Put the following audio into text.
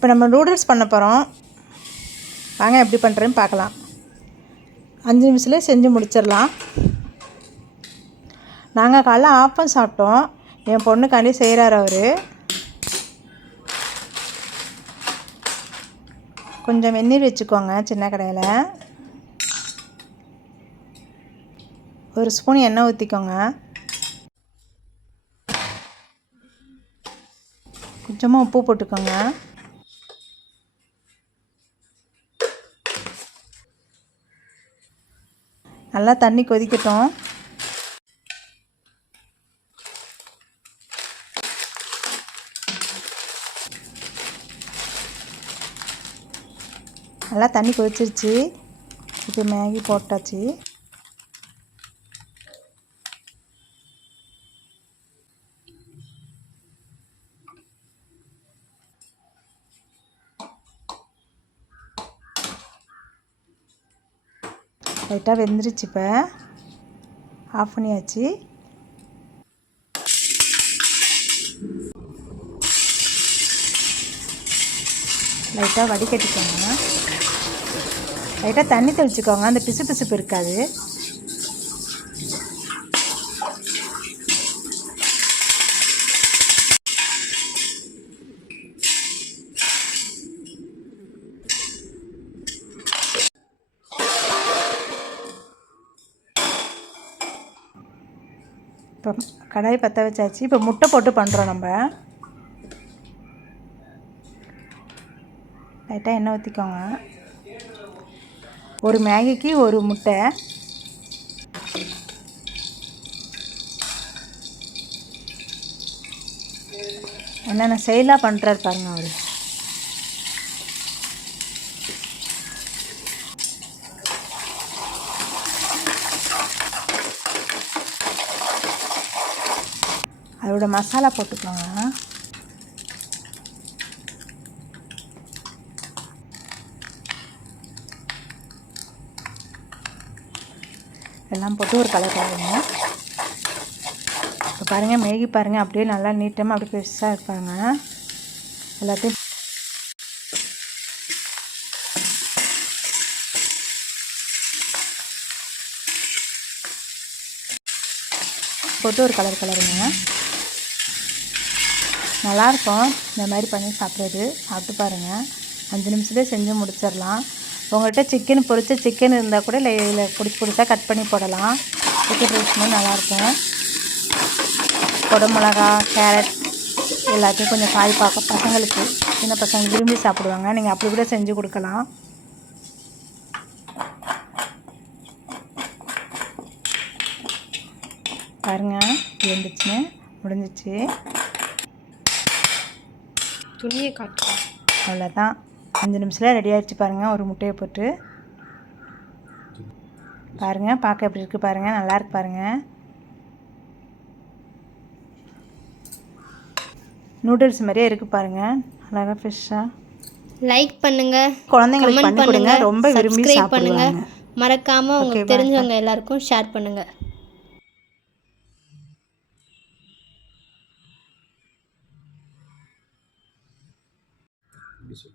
இப்போ நம்ம நூடுல்ஸ் பண்ண போகிறோம் வாங்க எப்படி பண்ணுறேன்னு பார்க்கலாம். அஞ்சு நிமிஷத்தில் செஞ்சு முடிச்சிடலாம். நாங்கள் காலைல ஆப்பம் சாப்பிட்டோம். என் பொண்ணுக்காண்டி செய்கிறார் அவர். கொஞ்சம் வெந்நீர் வச்சுக்கோங்க சின்ன கடையில். ஒரு ஸ்பூன் எண்ணெய் ஊற்றிக்கோங்க கொஞ்சமாக உப்பு போட்டுக்கோங்க. நல்லா தண்ணி கொதிக்கட்டும். நல்லா தண்ணி கொதிச்சிருச்சு. இப்போ மேகி போட்டாச்சு. லைட்டாக வெந்துருச்சு இப்போ. ஆஃப் பண்ணியாச்சு. லைட்டாக வடிகட்டிக்கோங்க. லைட்டாக தண்ணி தெளிச்சுக்கோங்க. அந்த பிசு பிசுப்பு இருக்காது. இப்போ கடாய் பற்ற வச்சாச்சு. இப்போ முட்டை போட்டு பண்ணுறோம் நம்ம. லைட்டாக எண்ணெய் ஊற்றிக்கோங்க ஒரு மேகிக்கு ஒரு முட்டை. என்னென்ன செயலாக பண்ணுறாரு பாருங்க அவர். அதோட மசாலா போட்டுக்கோங்க எல்லாம் போட்டு ஒரு கலர் கலருங்க இப்போ பாருங்கள் மேகி பாருங்கள் அப்படியே நல்லா நீட்டமாக அப்படியே பெருசாக இருப்பாங்க. எல்லாத்தையும் போட்டு ஒரு கலர் கலருங்க. நல்லாயிருக்கும். இந்த மாதிரி பண்ணி சாப்பிட்றது. சாப்பிட்டு பாருங்கள் அஞ்சு நிமிஷத்துலேயே செஞ்சு முடிச்சிடலாம். உங்கள்கிட்ட சிக்கன் பொரிச்ச சிக்கன் இருந்தால் கூட இல்லை பிடிச்சி பிடிச்சா கட் பண்ணி போடலாம். சிக்கன் ரைஸ் நல்லாயிருக்கும் நல்லாயிருக்கும். குடமிளகா கேரட் எல்லாத்தையும் கொஞ்சம் காய் பார்க்க பசங்களுக்கு சின்ன பசங்க விரும்பி சாப்பிடுவாங்க. நீங்கள் அப்படி கூட செஞ்சு கொடுக்கலாம். பாருங்க இருந்துச்சுன்னு முடிஞ்சிச்சு. துணியை காட்டுறேன். அவ்வளோதான். அஞ்சு நிமிஷத்தில் ரெடி ஆகிடுச்சு பாருங்கள் ஒரு முட்டையை போட்டு. பாருங்கள் பார்க்க எப்படி இருக்குது பாருங்கள் நல்லா இருக்கு பாருங்கள் நூடுல்ஸ் மாதிரியே இருக்குது பாருங்கள் அழகாக ஃப்ரெஷ்ஷாக லைக் பண்ணுங்க. குழந்தைங்களுக்கு பண்ணி கொடுங்க. ரொம்ப விரும்பி சாப்பிடுவாங்க. மறக்காம உங்களுக்கு. தெரிஞ்சவங்க எல்லாருக்கும் ஷேர் பண்ணுங்க. কিছু